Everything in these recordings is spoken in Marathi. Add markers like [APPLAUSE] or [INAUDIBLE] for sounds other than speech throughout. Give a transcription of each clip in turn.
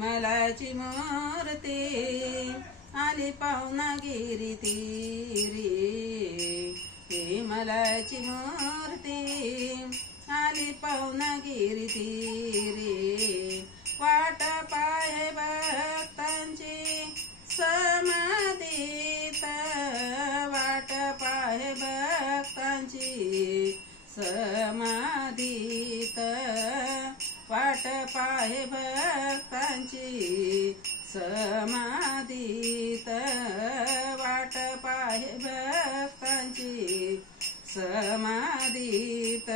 मलाची मूर्ती आली पावनागिरी तीरी. हिमलाची मूर्ती आली पावनागिरी तीरी. वाट पाहे भक्तांची समाधीत वाट पाहे भक्तांची समाधीत वाट पाहे भक्तांची समाधीत वाट पाहे भक्तांची. समाधीत.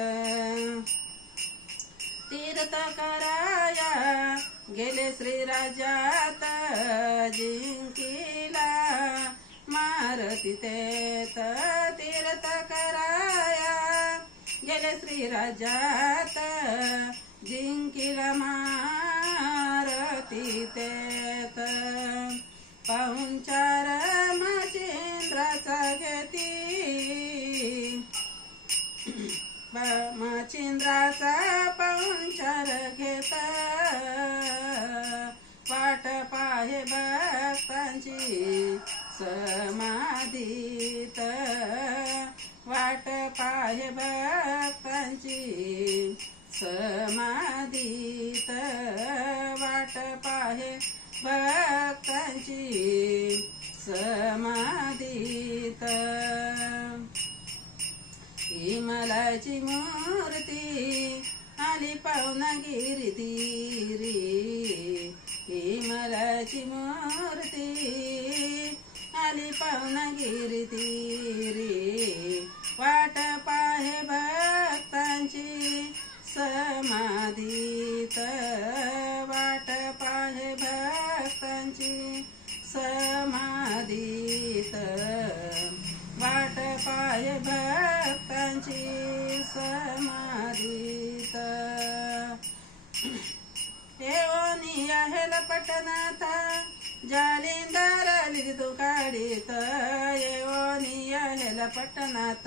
तीर्थ कराया गेले श्रीराजात जिंकिला. मारती तेत तीर्थ कराया गेले श्रीराजात जिंकिला. मा समाधीत. वाट पाहे भक्तांची समाधीत. वाट पाहे भक्तांची समाधीत. हिमलाची मूर्ती आली पावनागिरी तीरी. हिमलाची मूर्ती आली पावनागिरी तीरी. वाट पाहे भक्तांची समाधीत वाट पाहे भक्तांची समाधीत वाट पाय भक्तांची समाधीत येवनी [CLEARS THROAT] आहे पटनाथ जालिंदर लिदी तू काढीत येवनी आहे पटनाथ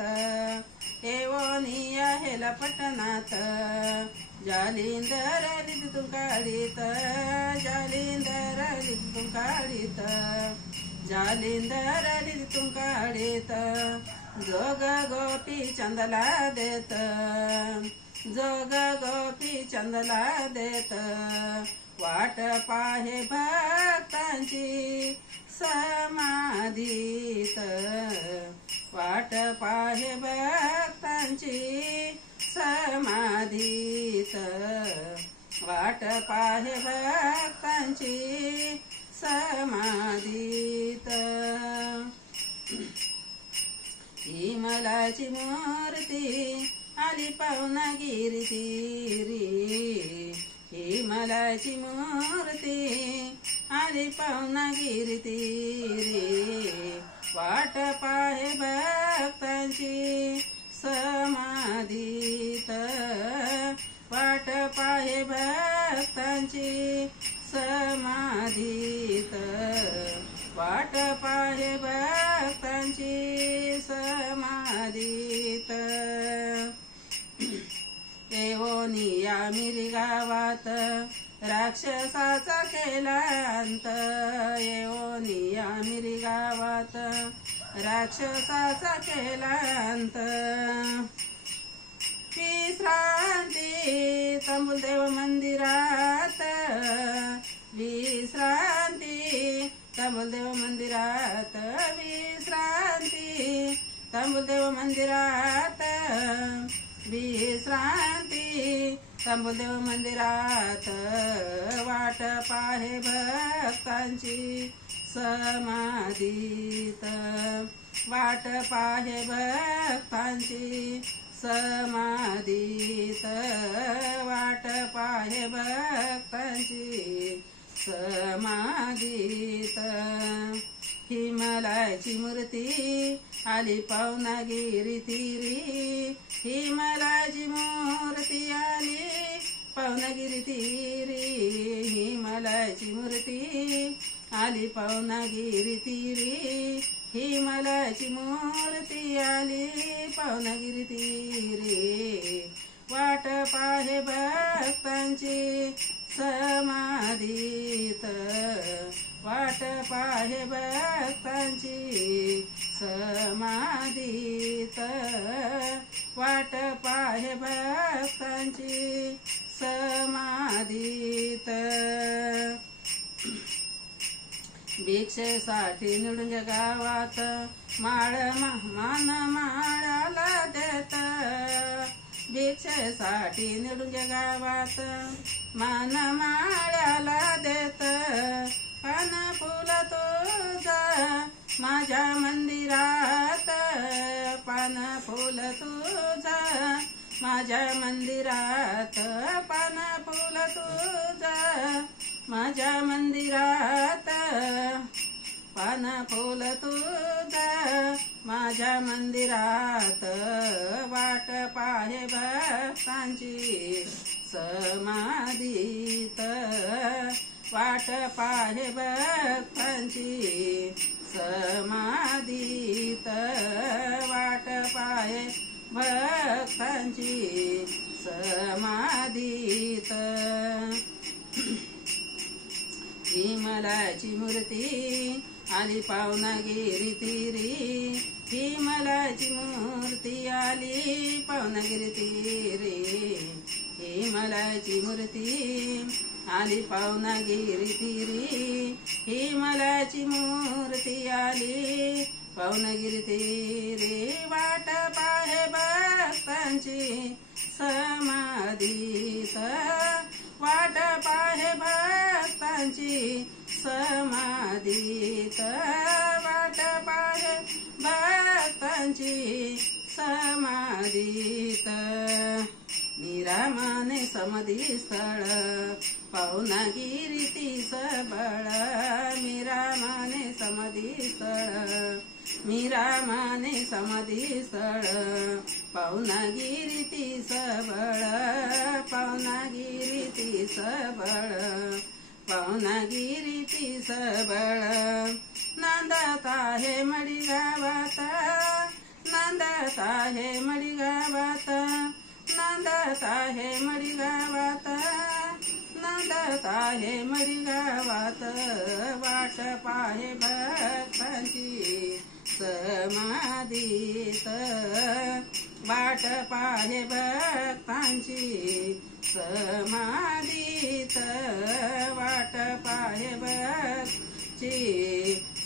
येवनी आहे पटनाथ जालिंदर लिदी तू काढीत जालिंदर लिदी तू काढीत जालिंदर लिदी तू काढीत जोग गोपी चंदला देत जोग गोपी चंदला देत. वाट पाहे भक्तांची समाधीत वाट पाहे भक्तांची समाधीत वाट पाहे भक्तांची समाधीत हिमलाची मूर्ती आली पावनागिरी तीरी हिमलाची आले पाहुणा गिरते रे. वाट पाहे भक्तांची समाधीत वाट पाहे भक्तांची समाधीत वाट पाहे भक्तांची समाधीत या मिरी गावात राक्षसाचा केला अंत येवोनिया मिरी गावात राक्षसाचा केला अंत विश्रांती तंबुलदेव मंदिरात. विश्रांती तंबुलदेव मंदिरात. विश्रांती तंबुलदेव मंदिरात. विश्रांती तंबुलदेव मंदिरात वाट पाहे भक्तांची समाधीत. वाट पाहे भक्तांची समाधीत. वाट पाहे भक्तांची समाधीत. हिमालयाची मूर्ती आली पावनागिरी तिरी हिमलाजी मूर्ती आली. पावनागिरी तिरी हिमालयाची मूर्ती आली. पावनागिरी तिरी हिमलाची मूर्ती आली. पावनागिरी तिरी वाट पाहे भक्तांची समाधीत पाहे भक्तांची समाधीत. वाट पाहे भक्तांची समाधीत. भिक्षेसाठी निडून गावात माळ मा- मान माळाला देत. भिक्षेसाठी निडून गावात मान माळ्याला देत. पान फुल तुझा माझ्या मंदिरात पान फुल तुझा. माझ्या मंदिरात पान फुल तुझा. माझ्या मंदिरात पान फुल तुझा. माझ्या मंदिरात वाट पाहे भक्तांची समाधीत. वाट पाहे भक्तांची समाधीत वाट पाय भक्तांची समाधीत. हिमलाची मूर्ती आली पावनागिरी तिरी. हिमलाची मूर्ती आली पावनागिरी तिरी. हिमलाची मूर्ती आली पावनागिरी तिरी हिमलाची मूर्ती आली. पावनागिरी तिरी वाट पाहे भक्तांची समाधी. वाट पाहे भक्तांची समाधीत वाट पाहे भक्तांची समाधीत निरामाने समाधी स्थळ. पावनागिरी ती सबळ मिरामाने समाधी स्थळ मिरामाने समाधी स्थळ पावनागिरी ती सबळ पावनागिरी ती सबळ पावनागिरी ती सबळ नांदत आहे मडी गावात नांदत आहे मडी गावात नांदत आहे मडी गावात नांदत आहे मडी वाट पाहे भक्तांची समाधीत. वाट पाहे भक्तांची समाधीत. वाट पाहे भक्ती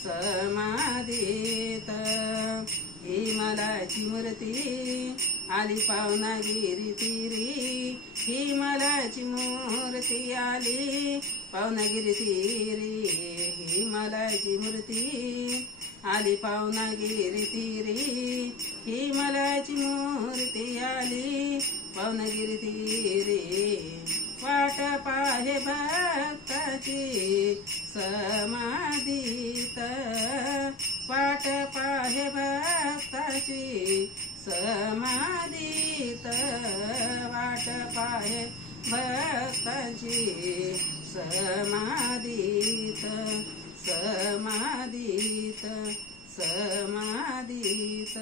समाधीत. मलाची मूर्ती आली पावनागिरी तिरी. हिमलाची मूर्ती आली पावनागिरी तिरी. हिमलाची मूर्ती आली पावनागिरी तिरी. हिमलाची मूर्ती आली पावनागिरी तिरी. वाट पाहे भक्ताची समाधीत. वाट पाहे भक्ताची समाधीत वाट पाहे भक्ताची समाधीत समाधीत समाधीत